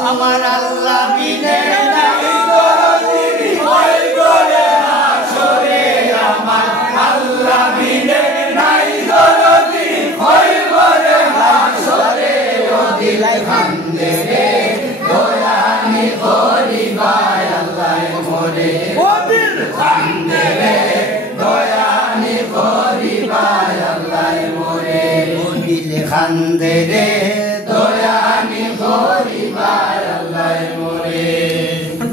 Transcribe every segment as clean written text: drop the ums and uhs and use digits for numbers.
আমার আল্লাহ বিনে নাই দরদি হয় করে হাসরে আমার আল্লাহ বিনে নাই দরদি হয় করে হাসরে ও দিলাই কান্দে রে দয়ানি করিবাই আল্লাহ মোরে ও দিল কান্দে রে দয়ানি করিবাই আল্লাহ মোরে ও দিল কান্দে রে দয়ানি করিবাই আল্লাহ মোরে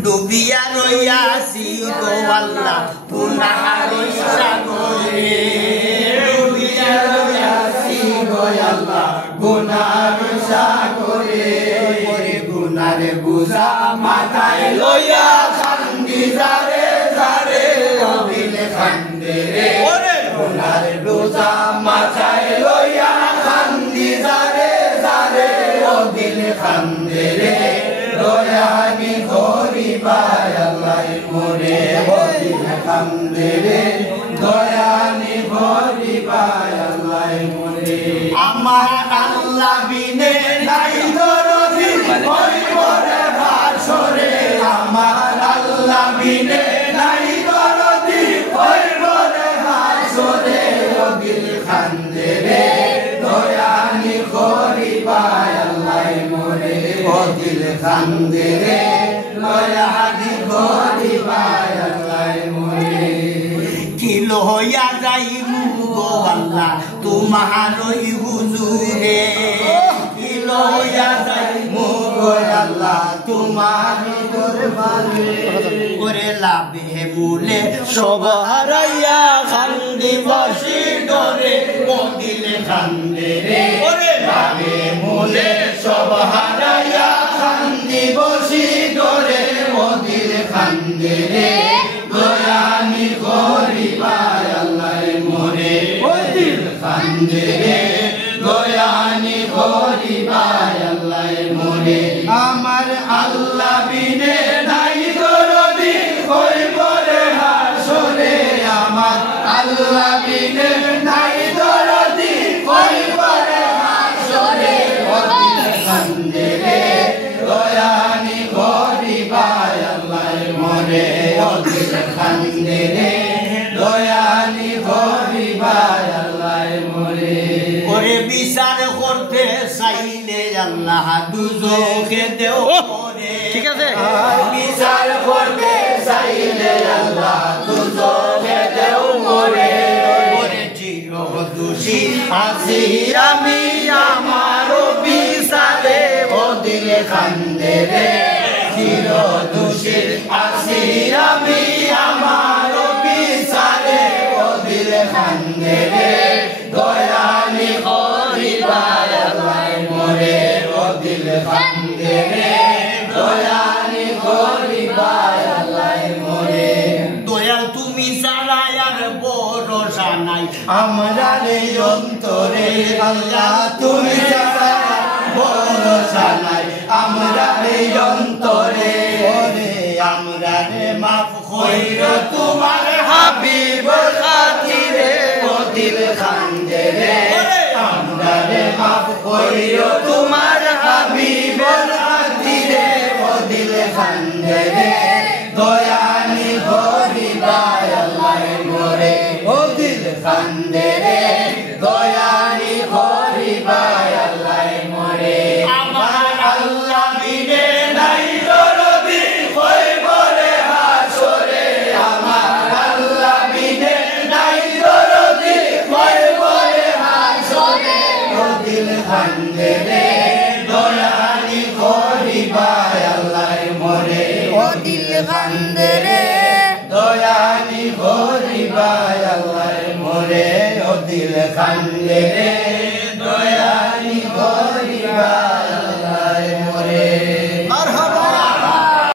ডুবিয়া রইয়াছি গো আল্লাহ পুনাহ রইসা গোরে ডুবিয়া রইয়াছি গো আল্লাহ গুনাহ রইসা গোরে ওরে গুনার বুঝা মাথায় লইয়া কান্দি যারে যারে ও দিল কান্দে রে ওরে গুনার বুঝা মাথায় লইয়া কান্দি যারে যারে ও দিল কান্দে রে দয়ানি করিবাই আল্লাহ মোরে ও দিল কান্দে রে দয়ানি করিবাই আল্লাহ মোরে আমার আল্লাহ বিনে নাই দরদি ওই মোরে হাসরে আমার আল্লাহ বিনে নাই দরদি ওই মোরে হাসরে ও দিল কান্দে রে দয়ানি করিবাই আল্লাহ মোরে ও দিল কান্দে রে দয়ানি করিবাই আল্লাহ মোরে কি লইয়া যাই গো আল্লাহ তোমারই হুজুরে কি লইয়া যাই গো আল্লাহ তোমারই দরবারে ওরে লাভে মূলে সব হারাইয়া কান্দি বসি ডরে ও দিল কান্দে রে ওরে লাভে মূলে সব হারাইয়া কান্দি বসি ডরে ও দিল কান্দে রে দয়ানি করিবাই আল্লাহ মোরে ও দিল কান্দে রে দয়ানি করিবাই আল্লাহ মোরে আমার আল্লাহ বিনে নাই দরদি কই বলে হাসরে আমার আল্লাহ বিনে নাই দরদি কই বলে হাসরে ও দিল কান্দে রে দয়ানি করিবাই আল্লাহ মোরে ও দিল কান্দে রে দয়ানি করিবাই আল্লাহ মোরে ওরে বিচার করতে চাইলে আল্লাহ দুজখে দেও মোরে ঠিক আছে বিচার করতে চাইলে আল্লাহ দুজখে দেও মোরে ওরে চির দোষী আছি আমি আমার বিচারে ও দিল কান্দে রে চির দোষী আছি আমি আমার বিচারে ও দিল কান্দে রে দয়ানি করিবাই আল্লাহ মোরে ও দিল কান্দে রে দয়ানি করিবাই আল্লাহ মোরে দয়াল তুমি ছাড়া আর ভরসা নাই আমরা রে অন্তরে আল্লাহ তুমি ছাড়া ভরসা নাই আমরা রে অন্তরে ওরে আমরা রে মাফ কইরো তোমার হাবিবর খাতিরে ও দিল কান্দে রে আমরা রে মাফ কইরো তোমার হাবিবর খাতিরে ও দিল কান্দে রে দয়ানি করিবাই আল্লাহ মোরে ও দিল কান্দে রে দয়ানি করিবাই আল্লাহ মোরে আমার আল্লাহ বিনে নাই দরদি কই বলে হাসরে আমার আল্লাহ বিনে নাই দরদি কই বলে হাসরে ও দিল কান্দে রে দয়ানি করিবাই আল্লাহ মোরে ও দিল কান্দে রে দয়ানি করিবাই আল্লাহ মোরে ও দিল কান্দে রে